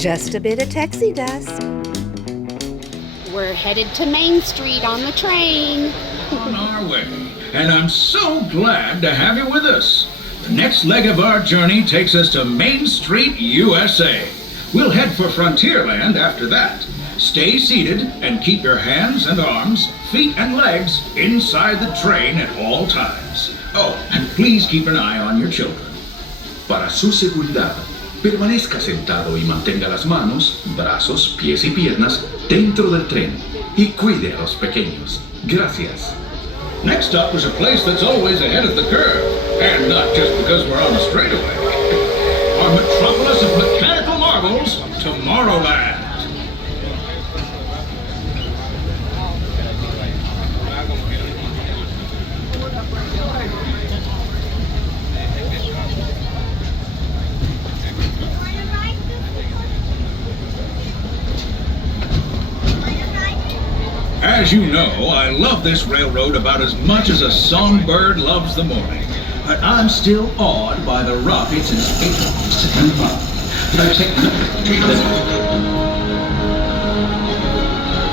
Just a bit of texie dust. We're headed to Main Street on the train. On our way, and I'm so glad to have you with us. The next leg of our journey takes us to Main Street, USA. We'll head for Frontierland after that. Stay seated and keep your hands and arms, feet and legs inside the train at all times. Oh, and please keep an eye on your children. Para su seguridad, permanezca sentado y mantenga las manos, brazos, pies y piernas dentro del tren y cuide a los pequeños. Gracias. Next stop is a place that's always ahead of the curve, and not just because we're on a straightaway. Our metropolis of mechanical marvels, Tomorrowland. As you know, I love this railroad about as much as a songbird loves the morning. But I'm still awed by the rockets and spacecrafts to confirm.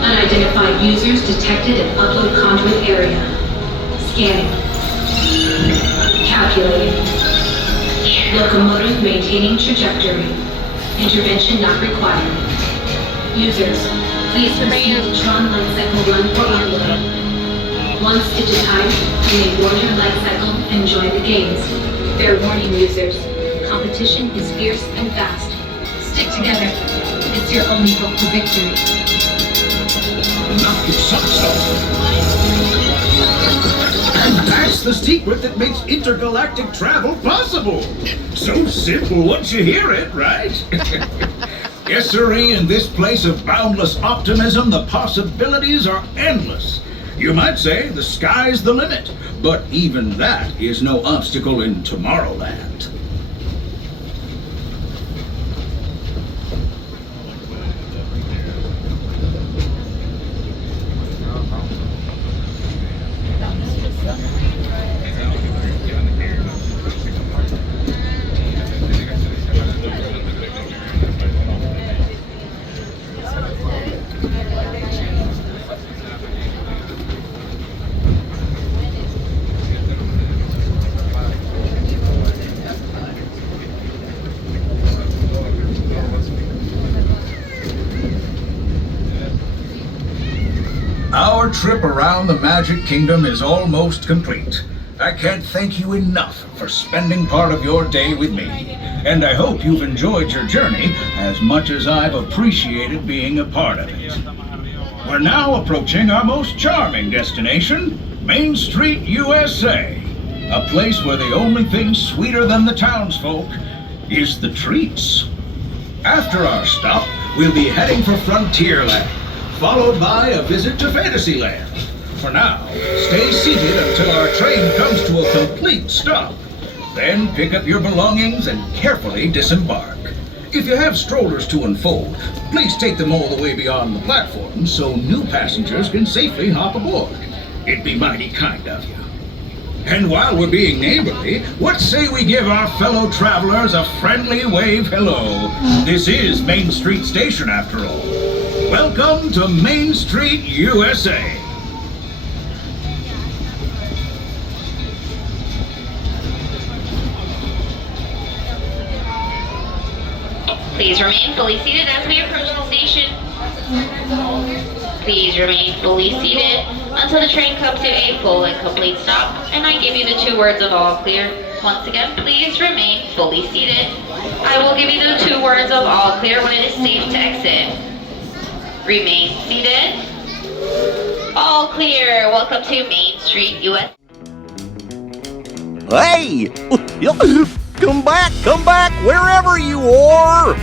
Unidentified users detected in upload conduit area. Scanning. Calculating. Locomotive maintaining trajectory. Intervention not required. Users, please proceed to Tron Light Cycle run for upload. Once digitized, you may board your light cycle and join the games. Fair warning, users. Competition is fierce and fast. Stick together. It's your only hope for victory. Not so. And that's the secret that makes intergalactic travel possible. So simple once you hear it, right? Yes, sirree, in this place of boundless optimism, the possibilities are endless. You might say the sky's the limit, but even that is no obstacle in Tomorrowland. Our trip around the Magic Kingdom is almost complete. I can't thank you enough for spending part of your day with me, and I hope you've enjoyed your journey as much as I've appreciated being a part of it. We're now approaching our most charming destination, Main Street, USA, a place where the only thing sweeter than the townsfolk is the treats. After our stop, we'll be heading for Frontierland, followed by a visit to Fantasyland. For now, stay seated until our train comes to a complete stop. Then pick up your belongings and carefully disembark. If you have strollers to unfold, please take them all the way beyond the platform so new passengers can safely hop aboard. It'd be mighty kind of you. And while we're being neighborly, what say we give our fellow travelers a friendly wave hello? This is Main Street Station after all. Welcome to Main Street, USA. Please remain fully seated as we approach the station. Please remain fully seated until the train comes to a full and complete stop, and I give you the 2 words of all clear. Once again, please remain fully seated. I will give you the 2 words of all clear when it is safe to exit. Remain seated. All clear. Welcome to Main Street, US. Hey! Come back, wherever you are!